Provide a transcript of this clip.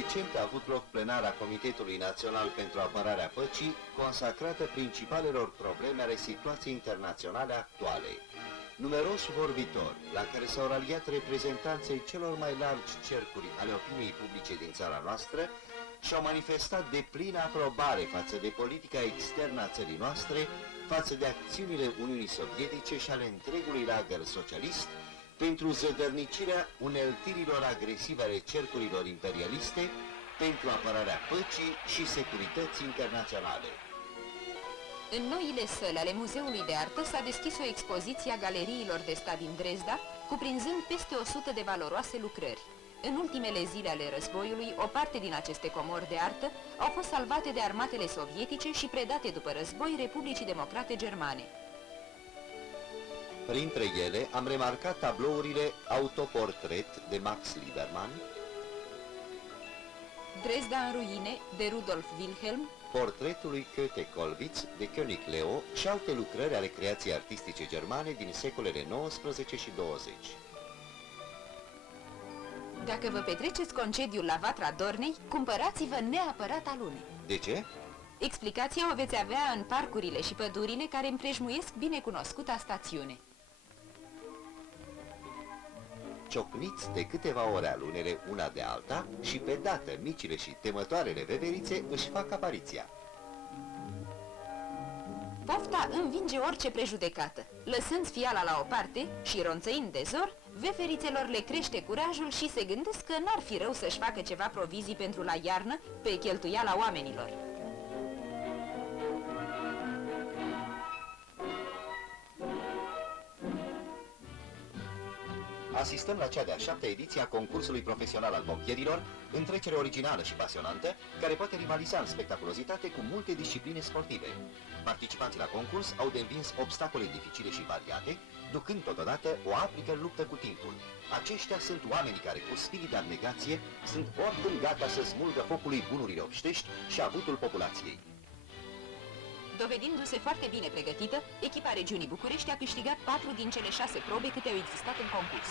Recent a avut loc plenara Comitetului Național pentru Apărarea Păcii, consacrată principalelor probleme ale situației internaționale actuale. Numeroși vorbitori, la care s-au raliat reprezentanței celor mai largi cercuri ale opiniei publice din țara noastră, și-au manifestat deplină aprobare față de politica externă a țării noastre, față de acțiunile Uniunii Sovietice și ale întregului lagăr socialist, pentru zădărnicirea uneltirilor agresive ale cercurilor imperialiste, pentru apărarea păcii și securității internaționale. În noile săli ale Muzeului de Artă s-a deschis o expoziție a galeriilor de stat din Dresda, cuprinzând peste 100 de valoroase lucrări. În ultimele zile ale războiului, o parte din aceste comori de artă au fost salvate de armatele sovietice și predate după război Republicii Democrate Germane. Printre ele am remarcat tablourile Autoportret de Max Liebermann, Dresda în ruine de Rudolf Wilhelm, Portretul lui Goethe Kollwitz de König Leo și alte lucrări ale creației artistice germane din secolele 19 și 20. Dacă vă petreceți concediul la Vatra Dornei, cumpărați-vă neapărat alune. De ce? Explicația o veți avea în parcurile și pădurile care împrejmuiesc binecunoscuta stațiune. Ciocniți de câteva ore alunele una de alta și pe dată micile și temătoarele veverițe își fac apariția. Pofta învinge orice prejudecată. Lăsând fiala la o parte și ronțăind de zor, veferițelor le crește curajul și se gândesc că n-ar fi rău să-și facă ceva provizii pentru la iarnă pe cheltuiala oamenilor. Asistăm la cea de-a 7-a ediție a concursului profesional al pompierilor, întrecere originală și pasionantă, care poate rivaliza în spectaculozitate cu multe discipline sportive. Participanții la concurs au de învins obstacole dificile și variate, ducând totodată o aplică luptă cu timpul. Aceștia sunt oamenii care, cu spirit de abnegație, sunt oricând gata să smulgă focului bunurile obștești și avutul populației. Dovedindu-se foarte bine pregătită, echipa regiunii București a câștigat 4 din cele 6 probe câte au existat în concurs.